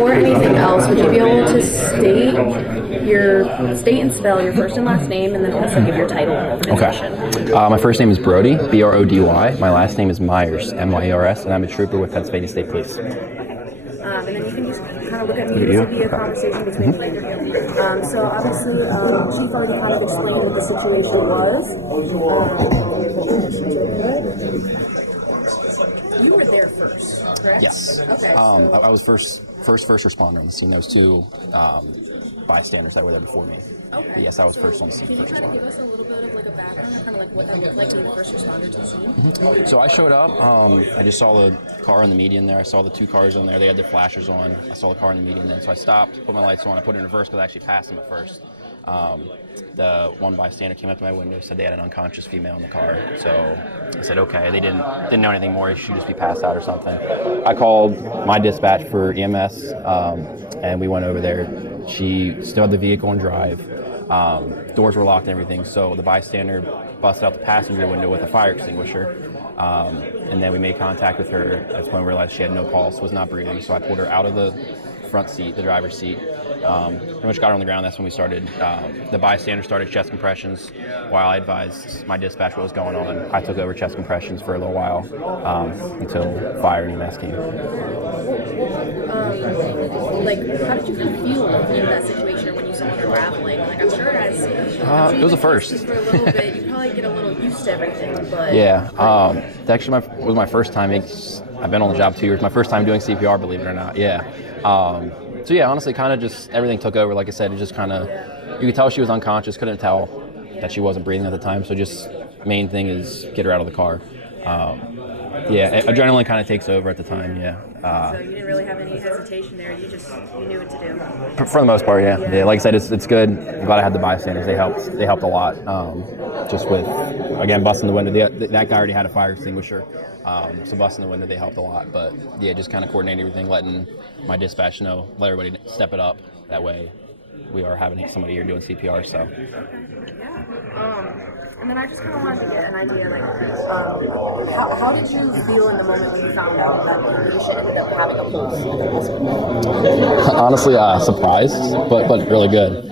before anything else, would you be able to state and spell your first and last name, and then also give your title and organization? Okay. My first name is Brody, B-R-O-D-Y. My last name is Myers, M-Y-E-R-S, and I'm a trooper with Pennsylvania State Police. And then you can just kind of look at me. This will be a conversation between me and you. So obviously, Chief already kind of explained what the situation was. You were there first, correct? Yes. Okay. I was first responder on the scene. There was two bystanders that were there before me. Okay. But yes, I was first on the scene. Can you kind of give us a little bit of like a background, or kind of like what that looked like being the first responder to the scene? So I showed up. I just saw the car in the median there. I saw the two cars on there. They had their flashers on. I saw the car in the median then. So I stopped, put my lights on. I put it in reverse because I actually passed them at first. The one bystander came up to my window, said they had an unconscious female in the car. So I said, okay. They didn't know anything more. She'd just be passed out or something. I called my dispatch for EMS, and we went over there. She still had the vehicle in drive. Doors were locked and everything. So the bystander busted out the passenger window with a fire extinguisher. And then we made contact with her. That's when we realized she had no pulse, was not breathing. So I pulled her out of the front seat, the driver's seat. Pretty much got her on the ground. That's when we started. The bystander started chest compressions while I advised my dispatch what was going on. I took over chest compressions for a little while until fire and EMS came. How did you kind of feel in that situation when you saw it unraveling? Like, I'm sure as it was a first. For a little bit, you probably get a little used to everything. But yeah, it actually was my first time. I've been on the job 2 years. My first time doing CPR, believe it or not. Yeah. So yeah, honestly, kind of just everything took over. Like I said, it just kind of, you could tell she was unconscious. Couldn't tell that she wasn't breathing at the time. So just main thing is get her out of the car. Yeah, adrenaline kind of takes over at the time. Yeah. So you didn't really have any hesitation there. You knew what to do. For the most part, yeah. Like I said, it's good. I'm glad I had the bystanders. They helped a lot. Just with, again, busting the window. That guy already had a fire extinguisher, so busting the window, they helped a lot. But yeah, just kind of coordinating everything, letting my dispatch know, let everybody step it up. That way, we are having somebody here doing CPR. So. Okay. Yeah. And then I just kind of wanted to get an idea, like, how did you feel in the moment when you found out that the patient ended up having a pulse at the hospital? Honestly, surprised, but really good.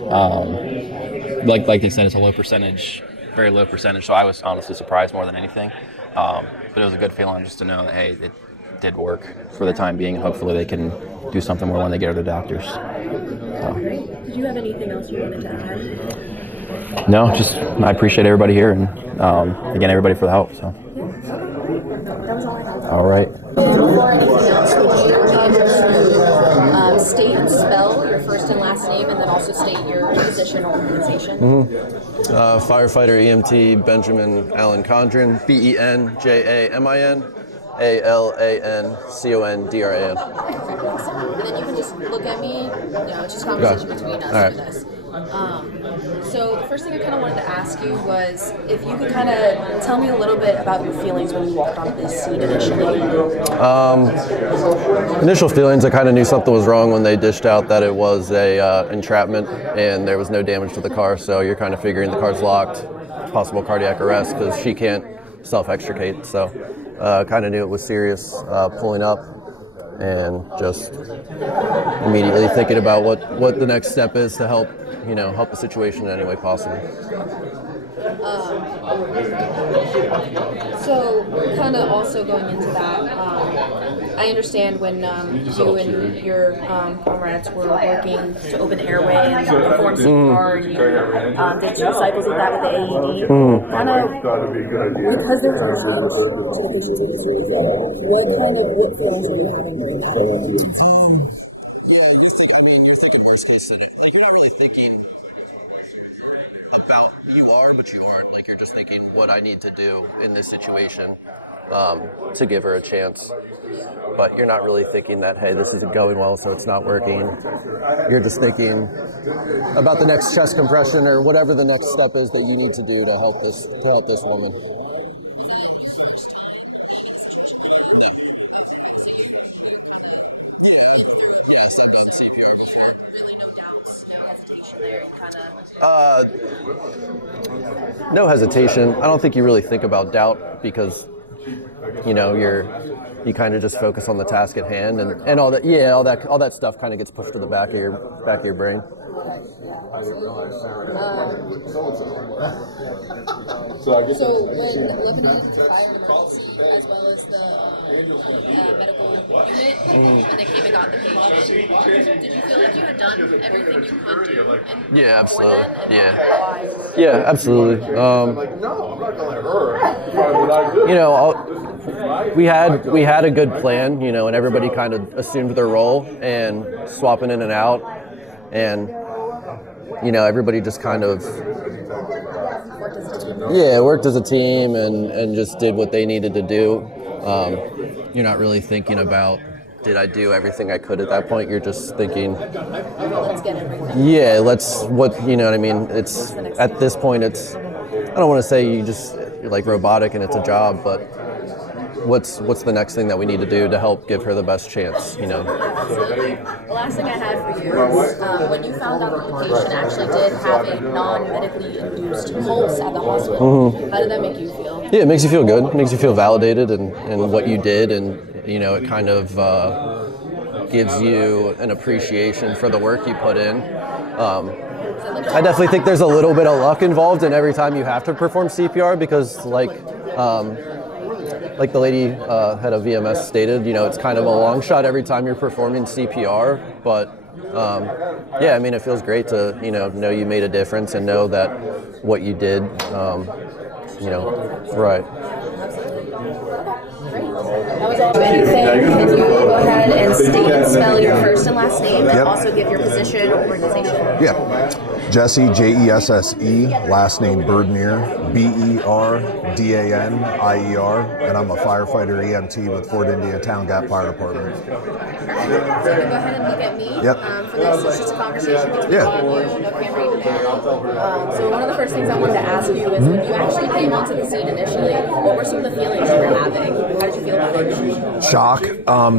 Like they said, it's a low percentage, very low percentage, so I was honestly surprised more than anything. But it was a good feeling just to know that, hey, it did work for the time being, and hopefully they can do something more when they get to the doctors. So. Great. Did you have anything else you wanted to add? No, just I appreciate everybody here, and again, everybody for the help. So. Yeah. That was all I had. All right. And before anything else, would you be able to state and spell your first and last name, and then also state your position or organization? Firefighter EMT Benjamin Allen Condran, BenjaminAlanCondran. Awesome. And then you can just look at me. It's just conversation between us for this. So the first thing I kind of wanted to ask you was if you could kind of tell me a little bit about your feelings when you walked onto this scene initially. Initial feelings, I kind of knew something was wrong when they dished out that it was a entrapment and there was no damage to the car, so you're kind of figuring the car's locked, possible cardiac arrest because she can't self-extricate, so kind of knew it was serious pulling up. And just immediately thinking about what the next step is to help the situation in any way possible. So kind of also going into that, I understand when you and your comrades were working to open the airway and perform CPR, and you did 2 cycles of that with the AED. Kind of, because there was no change to the patient's pulse or anything, what feelings were you having during that? Yeah, you're thinking worst case scenario. Like, you're not really thinking about, but you aren't. Like, you're just thinking what I need to do in this situation to give her a chance. But you're not really thinking that, hey, this isn't going well, so it's not working. You're just thinking about the next chest compression or whatever the next step is that you need to do to help this woman. Was that your first time being in a situation like that? No. Oh, okay. So you're kind of been through it before, yes, I've done so CPR before. You had really no doubts, no hesitation there. You kind of. No hesitation. I don't think you really think about doubt because, you you kind of just focus on the task at hand, and all that. Yeah, all that stuff kind of gets pushed to the back of your brain. Okay, yeah. So when Lebanon Fire and Emergency, as well as the medical unit, when they came and got the patient, did you feel like you had done everything you could do? Yeah, absolutely. Yeah, absolutely. You know, we had a good plan, you know, and everybody kind of assumed their role and swapping in and out, and you know, everybody just kind of worked as a team and just did what they needed to do. You're not really thinking about, did I do everything I could at that point? You're just thinking, let's get everything. Yeah, you know what I mean? It's at this point, I don't want to say you're like robotic and it's a job, but what's the next thing that we need to do to help give her the best chance, you know? Absolutely. The last thing I had for you is when you found out that the patient actually did have a non-medically induced pulse at the hospital, how did that make you feel? Yeah, it makes you feel good. It makes you feel validated in what you did, and you know, it kind of gives you an appreciation for the work you put in. I definitely think there's a little bit of luck involved in every time you have to perform CPR, because like the lady head of VMS stated, you know, it's kind of a long shot every time you're performing CPR, but yeah, I mean, it feels great to, you know you made a difference and know that what you did, you know, right. That was all. Anything, can you go ahead and state and spell your first and last name, and also give your position or organization? Yeah. Jesse, Jesse, last name Berdanier, Berdaneier, and I'm a firefighter EMT with Fort Indiantown Gap Fire Department. So you can go ahead and look at me. For this, it's just a conversation between you, no camera even there. So one of the first things I wanted to ask you is, when you actually came onto the scene initially, what were some of the feelings you were having? How did you feel about it? Shock.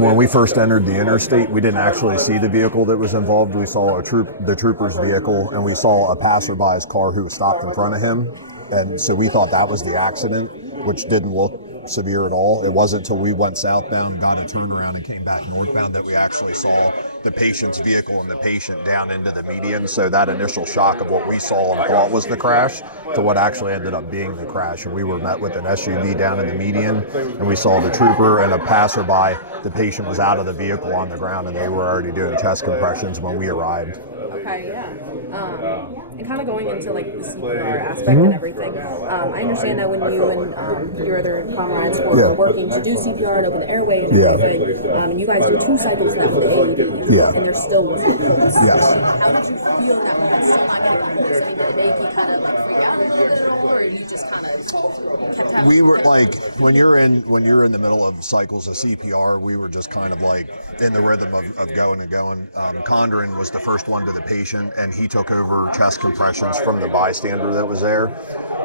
When we first entered the interstate, we didn't actually see the vehicle that was involved. We saw the trooper's vehicle, and we saw a passerby's car who was stopped in front of him. And so we thought that was the accident, which didn't look severe at all. It wasn't until we went southbound, got a turnaround, and came back northbound that we actually saw the patient's vehicle and the patient down into the median. So that initial shock of what we saw and thought was the crash to what actually ended up being the crash. And we were met with an SUV down in the median, and we saw the trooper and a passerby. The patient was out of the vehicle on the ground, and they were already doing chest compressions when we arrived. Okay, yeah. And kind of going into like the CPR aspect and everything, I understand that when you and your other comrades were working to do CPR and open the airway and everything, and you guys did 2 cycles of that with the AED, and there still wasn't a pulse. How did you feel that when still not getting a pulse? I mean, did it make you kind of like freak out a little bit at all, or you just kind of kept having? We were like, when you're in the middle of cycles of CPR, we were just kind of like in the rhythm of going and going. Condran was the first one to the patient, and he took over chest compressions from the bystander that was there.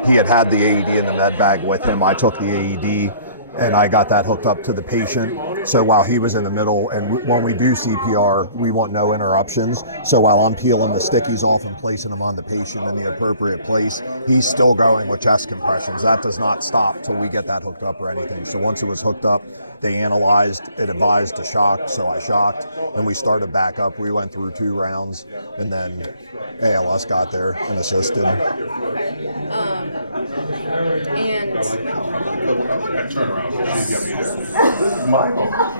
He had the AED in the med bag with him. I took the AED and I got that hooked up to the patient. So while he was in the middle, and when we do CPR, we want no interruptions. So while I'm peeling the stickies off and placing them on the patient in the appropriate place, he's still going with chest compressions. That does not stop till we get that hooked up or anything. So once it was hooked up, they analyzed, it advised to shock, so I shocked, and we started back up. We went through 2 rounds, and then ALS got there and assisted. Okay. And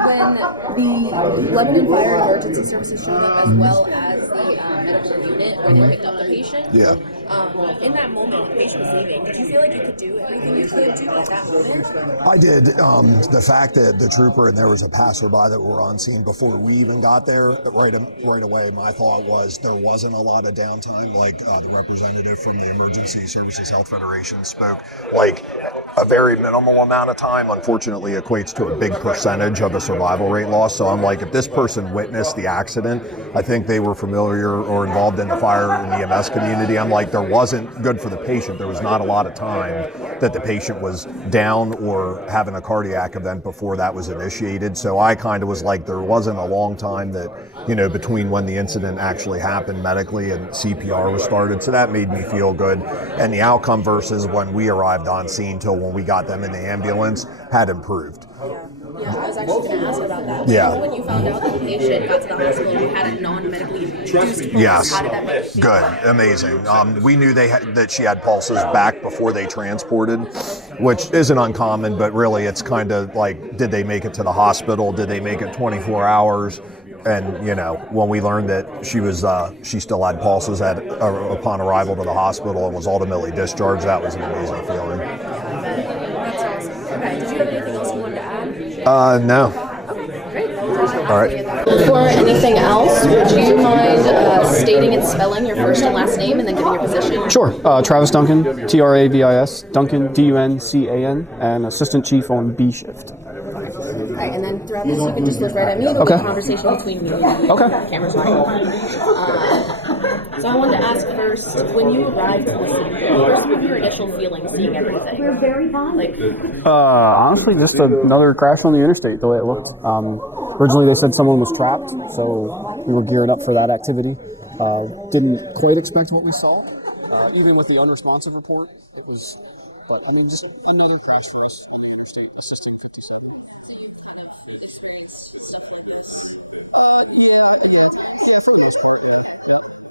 when the Lebanon Fire and Emergency Services showed up, as well as the medical unit where they picked up the patient, in that moment when the patient was leaving, did you feel like you could do everything you could do at that moment? I did. The fact that the trooper and there was a passerby that were on scene before we even got there, right away, my thought was there wasn't a lot of downtime. Like the representative from the Emergency Services Health Federation spoke, like a very minimal amount of time, unfortunately, equates to a big percentage of a survival rate loss. So I'm like, if this person witnessed the accident, I think they were familiar or involved in the fire and EMS community. I'm like, there wasn't good for the patient. There was not a lot of time that the patient was down or having a cardiac event before that was initiated. So I kind of was like, there wasn't a long time that, between when the incident actually happened medically and CPR was started. So that made me feel good. And the outcome versus when we arrived on scene till when we got them in the ambulance had improved. Yeah. Yeah, I was actually going to ask about that. Yeah. When you found out that the patient got to the hospital and had a non-medically induced pulse, Yes. how did that make you feel? Good, amazing. We knew that she had pulses back before they transported, which isn't uncommon, but really it's kind of like, did they make it to the hospital? Did they make it 24 hours? And, you know, when we learned that she still had pulses upon arrival to the hospital and was ultimately discharged, that was an amazing feeling. That's awesome. Okay, did you have anything else you wanted to add? No. Okay, great. All right. Before anything else, would you mind stating and spelling your first and last name and then giving your position? Sure. Travis Duncan, Travis, Duncan, Duncan, and Assistant Chief on B shift. All right, and then throughout this, you can just look right at me. It'll be a conversation between me and you. Okay. The camera's not on. So I wanted to ask first, when you arrived to the scene, what were some of your initial feelings seeing everything? Like, Honestly, just another crash on the interstate, the way it looked. Originally, they said someone was trapped, so we were gearing up for that activity. Didn't quite expect what we saw. Even with the unresponsive report, it was... But, I mean, just another crash for us on the interstate, assisting 57. so you've kind of experienced stuff like this? Yeah, for the most part, yeah. Okay. Yep.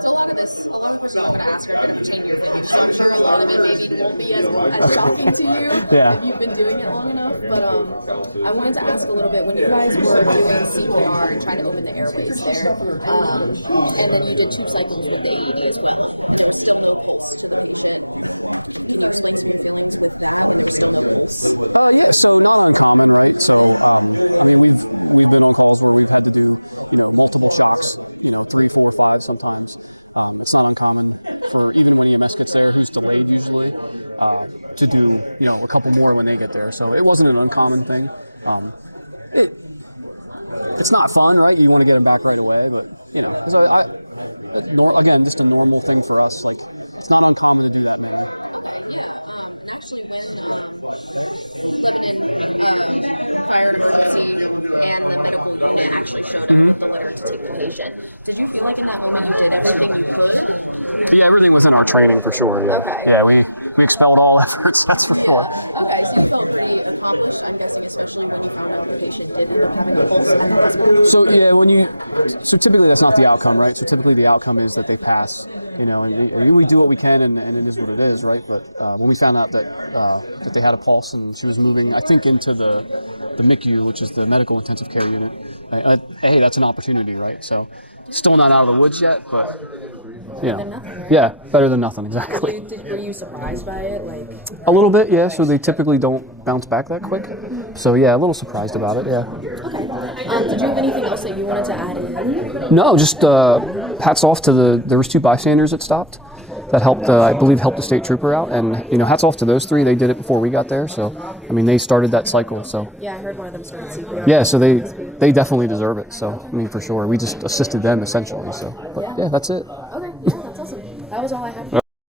So a lot of the questions I'm going to ask are going to pertain to your figure. So I'm sure a lot of it maybe won't be as shocking to you if you've been doing it long enough. But I wanted to ask a little bit, when you guys were doing CPR and trying to open the airways there, and then you did 2 cycles with the AED as well, and there was still no pulse to the patient. Can you explain some of your feelings with that when there was still no pulse? Yeah, so not uncommon, right? So, I mean, we've been on calls where we've had to do, multiple shocks, 3, 4, 5 sometimes. It's not uncommon for, even when EMS gets there, who's delayed usually, to do, a couple more when they get there. So it wasn't an uncommon thing. It's not fun, right? You want to get them back right away, but, so again, just a normal thing for us. Like, it's not uncommon to do that, man. Okay, yeah. And actually, when Lebanon Fire and Emergency and the medical unit actually showed up with the litter to take the patient, did you feel like in that moment you did everything you could? Yeah, everything within our training for sure. Yeah. Okay. Yeah, we expelled all efforts. That's for sure. Okay, so you felt pretty accomplished, I'm guessing, especially when you found out the patient did end up having a pulse at the hospital. So yeah, so typically that's not the outcome, right? So typically the outcome is that they pass. And we do what we can, and it is what it is, right? But when we found out that they had a pulse and she was moving, I think, into the MICU, which is the medical intensive care unit, hey, that's an opportunity, right? So still not out of the woods yet, but Better than nothing, right? Yeah, better than nothing, exactly. Were you surprised by it? Like, a little bit, yeah. So they typically don't bounce back that quick. So yeah, a little surprised about it, yeah. Okay. Did you have anything else that you wanted to add in? No, just hats off to there was 2 bystanders that stopped. That helped, I believe, helped the state trooper out, and hats off to those 3. They did it before we got there, so I mean, they started that cycle. So yeah, I heard one of them started CPR. yeah, so they definitely deserve it. So I mean, for sure, we just assisted them essentially. So, but yeah, that's it. Okay, yeah, that's awesome. That was all I have.